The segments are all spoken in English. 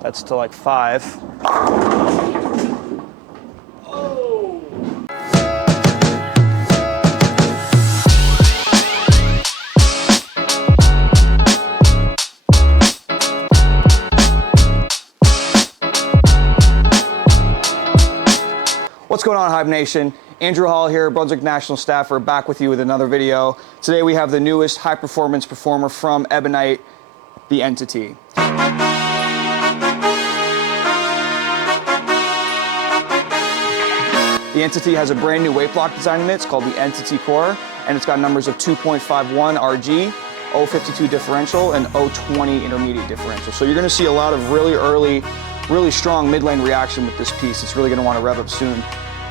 That's to like 5. What's going on, Hive Nation? Andrew Hall here, Brunswick National Staffer, back with you with another video. Today we have the newest high-performance performer from Ebonite, the Entity. The Entity has a brand new weight block design in it. It's called the Entity Core, and it's got numbers of 2.51 RG, 0.52 differential, and 0.20 intermediate differential. So you're going to see a lot of really early, really strong mid-lane reaction with this piece. It's really going to want to rev up soon.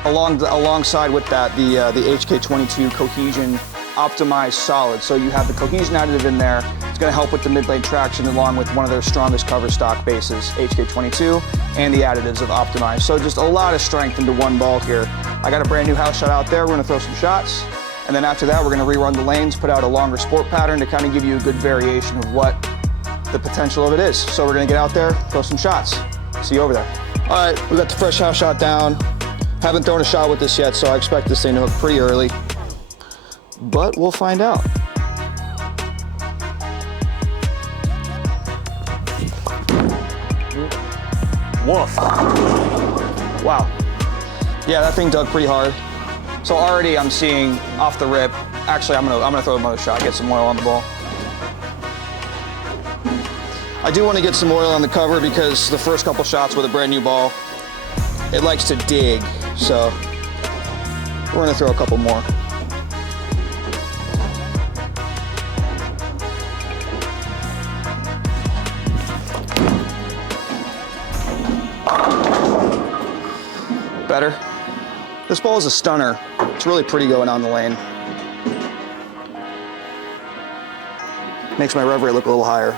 Alongside with that, the HK22 Cohesion Optimized Solid. So you have the cohesion additive in there. It's going to help with the mid-lane traction along with one of their strongest cover stock bases, HK22, and the additives of Optimized. So just a lot of strength into one ball here. I got a brand new house shot out there. We're going to throw some shots. And then after that, we're going to rerun the lanes, put out a longer sport pattern to kind of give you a good variation of what the potential of it is. So we're going to get out there, throw some shots. See you over there. All right, we got the fresh house shot down. Haven't thrown a shot with this yet, so I expect this thing to hook pretty early. But we'll find out. Woof. Wow. Yeah, that thing dug pretty hard. So already I'm seeing off the rip. Actually, I'm gonna throw another shot, get some oil on the ball. I do want to get some oil on the cover because the first couple shots with a brand new ball, it likes to dig. So we're gonna throw a couple more. Better. This ball is a stunner. It's really pretty going down the lane. Makes my rev rate look a little higher.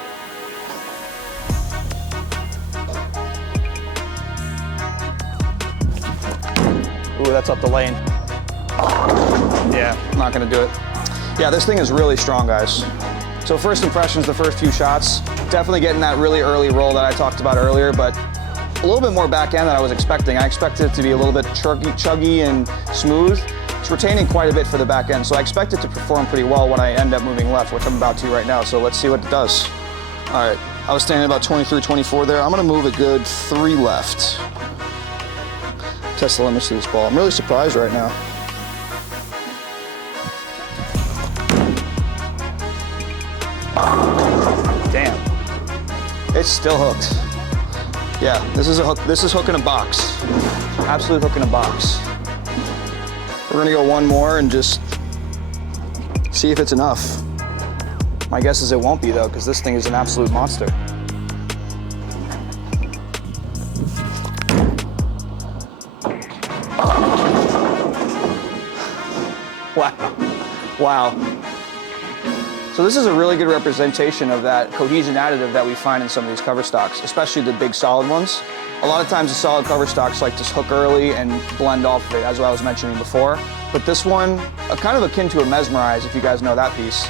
Ooh, that's up the lane. Yeah, not gonna do it. Yeah, this thing is really strong, guys. So first impressions, the first few shots, definitely getting that really early roll that I talked about earlier, but a little bit more back end than I was expecting. I expected it to be a little bit chuggy and smooth. It's retaining quite a bit for the back end, so I expect it to perform pretty well when I end up moving left, which I'm about to right now, so let's see what it does. All right, I was standing about 23, 24 there. I'm gonna move a good 3 left. Test the limits of this ball. I'm really surprised right now. Damn. It's still hooked. Yeah, this is a hook. This is hook in a box. Absolute hook in a box. We're gonna go one more and just see if it's enough. My guess is it won't be though, because this thing is an absolute monster. Wow. Wow. So this is a really good representation of that cohesion additive that we find in some of these cover stocks, especially the big solid ones. A lot of times the solid cover stocks like to hook early and blend off of it, as I was mentioning before. But this one, kind of akin to a Mesmerize, if you guys know that piece,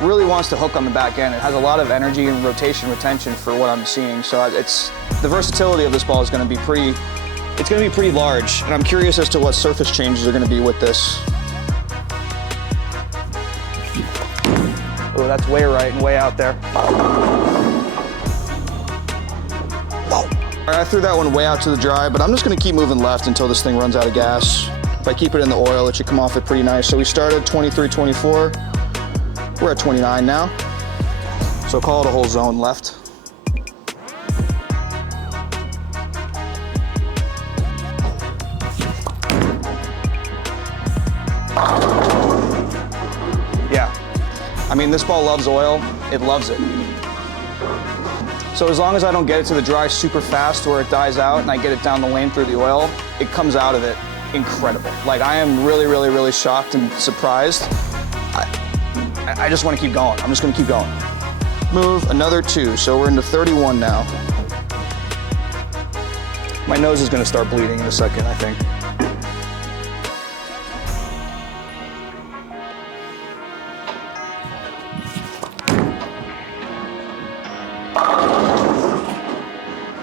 really wants to hook on the back end. It has a lot of energy and rotation retention for what I'm seeing. So the versatility of this ball is going to be pretty large. And I'm curious as to what surface changes are going to be with this. Oh, that's way right and way out there. Whoa. All right, I threw that one way out to the dry, but I'm just gonna keep moving left until this thing runs out of gas. If I keep it in the oil, it should come off it pretty nice. So we started 23, 24. We're at 29 now. So call it a whole zone left. I mean, this ball loves oil. It loves it. So as long as I don't get it to the dry super fast where it dies out and I get it down the lane through the oil, it comes out of it incredible. Like, I am really, really, really shocked and surprised. I just want to keep going. I'm just going to keep going. Move another 2. So we're into 31 now. My nose is going to start bleeding in a second, I think.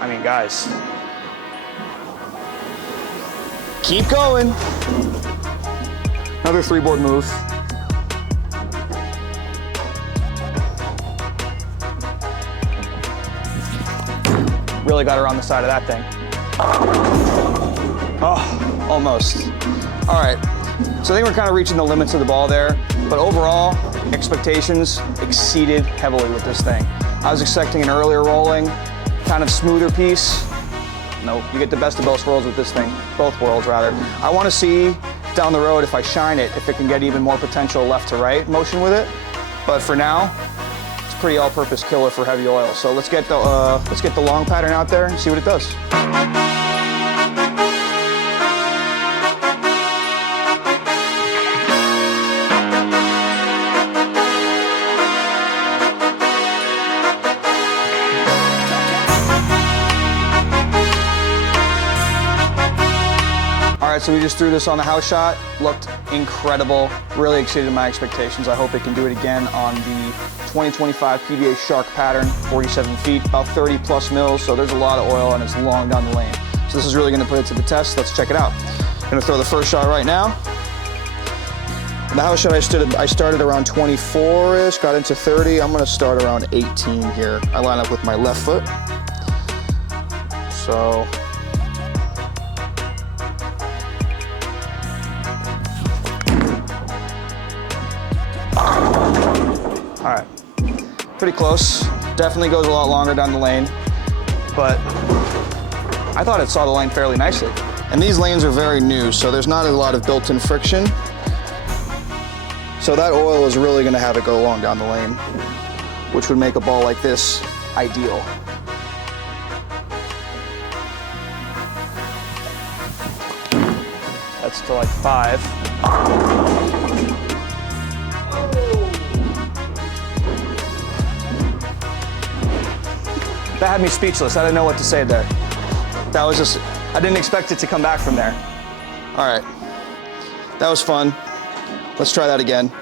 I mean, guys. Keep going. Another 3-board move. Really got her on the side of that thing. Oh, almost. All right, so I think we're kind of reaching the limits of the ball there, but overall, expectations exceeded heavily with this thing. I was expecting an earlier rolling, kind of smoother piece. Nope, you get the best of both worlds with this thing, both worlds rather. I want to see down the road if I shine it, if it can get even more potential left to right motion with it, but for now, it's a pretty all-purpose killer for heavy oil. So let's get the long pattern out there and see what it does. All right, so we just threw this on the house shot. Looked incredible, really exceeded my expectations. I hope it can do it again on the 2025 PBA Shark pattern, 47 feet, about 30 plus mils, so there's a lot of oil and it's long down the lane. So this is really gonna put it to the test. Let's check it out. I'm gonna throw the first shot right now. The house shot I started around 24-ish, got into 30. I'm gonna start around 18 here. I line up with my left foot. So, all right, pretty close. Definitely goes a lot longer down the lane, but I thought it saw the lane fairly nicely. And these lanes are very new, so there's not a lot of built-in friction. So that oil is really gonna have it go long down the lane, which would make a ball like this ideal. That's to like 5. That had me speechless. I didn't know what to say there. That was just, I didn't expect it to come back from there. All right, that was fun. Let's try that again.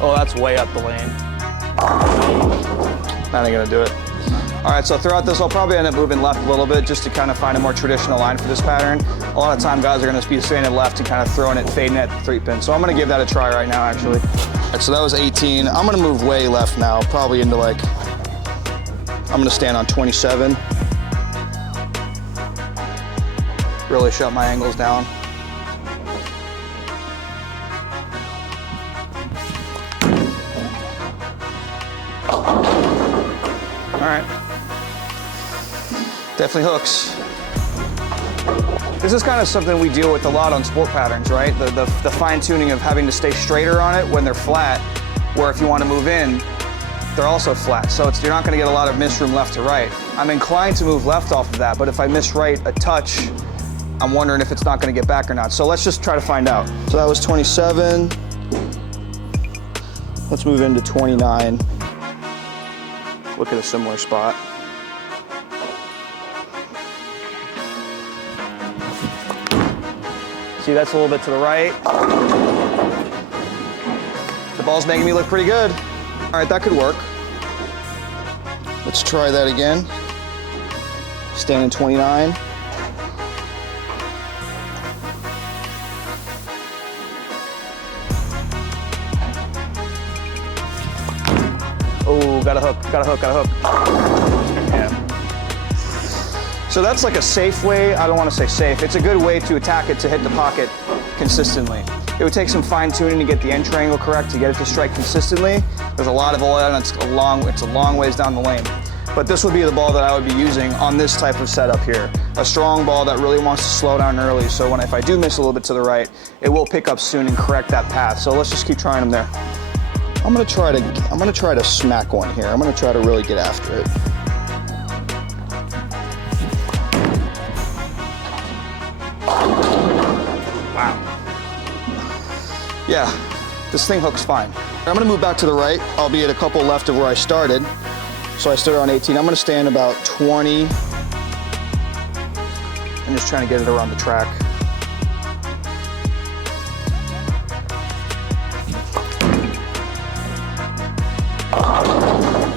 Oh, that's way up the lane. That ain't gonna do it. All right, so throughout this, I'll probably end up moving left a little bit just to kind of find a more traditional line for this pattern. A lot of time, guys are gonna be standing left and kind of throwing it, fading at the 3-pin. So I'm gonna give that a try right now, actually. All right, so that was 18. I'm gonna move way left now, probably into like, I'm gonna stand on 27. Really shut my angles down. All right. Definitely hooks. This is kind of something we deal with a lot on sport patterns, right? The fine tuning of having to stay straighter on it when they're flat, where if you want to move in, they're also flat. So you're not going to get a lot of miss room left to right. I'm inclined to move left off of that, but if I miss right a touch, I'm wondering if it's not going to get back or not. So let's just try to find out. So that was 27. Let's move into 29. Look at a similar spot. See, that's a little bit to the right. The ball's making me look pretty good. All right, that could work. Let's try that again. Stand in 29. Oh, got a hook, got a hook, got a hook. Yeah. So that's like a safe way. I don't want to say safe. It's a good way to attack it to hit the pocket consistently. It would take some fine tuning to get the entry angle correct to get it to strike consistently. There's a lot of oil and it's a long ways down the lane. But this would be the ball that I would be using on this type of setup here. A strong ball that really wants to slow down early. So if I do miss a little bit to the right, it will pick up soon and correct that path. So let's just keep trying them there. I'm gonna try to smack one here. I'm gonna try to really get after it. Wow. Yeah, this thing hooks fine. I'm gonna move back to the right, albeit a couple left of where I started. So I started on 18. I'm gonna stand about 20 and just trying to get it around the track.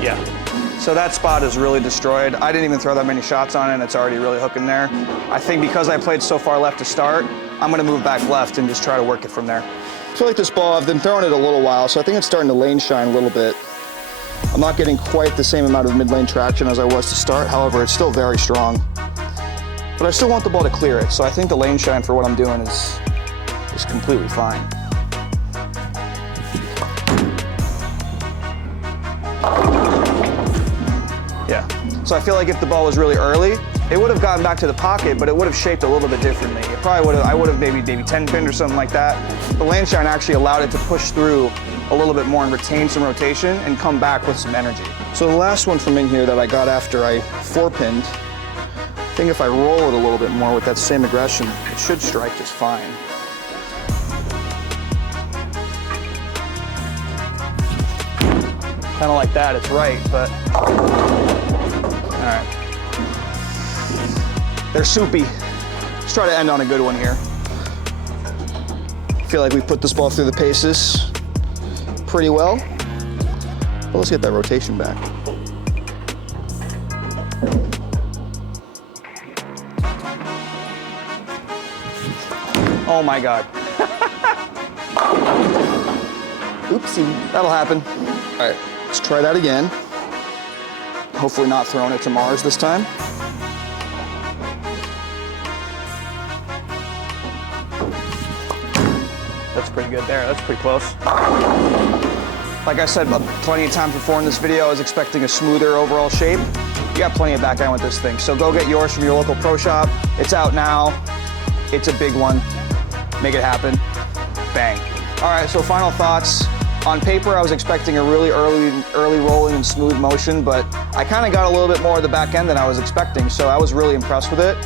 Yeah. So that spot is really destroyed. I didn't even throw that many shots on it, and it's already really hooking there. I think because I played so far left to start, I'm gonna move back left and just try to work it from there. I feel like this ball, I've been throwing it a little while, so I think it's starting to lane shine a little bit. I'm not getting quite the same amount of mid-lane traction as I was to start. However, it's still very strong. But I still want the ball to clear it, so I think the lane shine for what I'm doing is completely fine. Yeah, so I feel like if the ball was really early, it would have gotten back to the pocket, but it would have shaped a little bit differently. It probably would have, I would have maybe 10 pinned or something like that. The lane shine actually allowed it to push through a little bit more and retain some rotation and come back with some energy. So the last one from in here that I got after I 4-pinned, I think if I roll it a little bit more with that same aggression, it should strike just fine. Kind of like that, it's right, but all right. They're soupy. Let's try to end on a good one here. I feel like we put this ball through the paces pretty well, but let's get that rotation back. Oh my God. Oopsie, that'll happen. All right, let's try that again. Hopefully not throwing it to Mars this time. That's pretty good there, that's pretty close. Like I said plenty of times before in this video, I was expecting a smoother overall shape. You got plenty of backhand with this thing, so go get yours from your local pro shop. It's out now. It's a big one. Make it happen. Bang. All right, so final thoughts. On paper, I was expecting a really early rolling and smooth motion, but I kind of got a little bit more of the back end than I was expecting, so I was really impressed with it.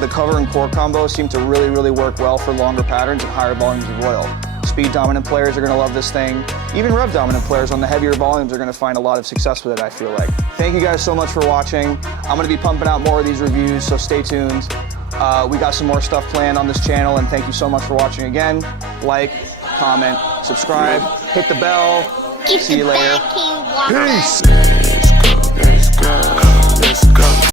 The cover and core combo seem to really work well for longer patterns and higher volumes of oil. Speed dominant players are going to love this thing. Even rev dominant players on the heavier volumes are going to find a lot of success with it, I feel like. Thank you guys so much for watching. I'm going to be pumping out more of these reviews, so stay tuned. We got some more stuff planned on this channel, and thank you so much for watching again. Like, comment, subscribe, hit the bell. See you later. Peace.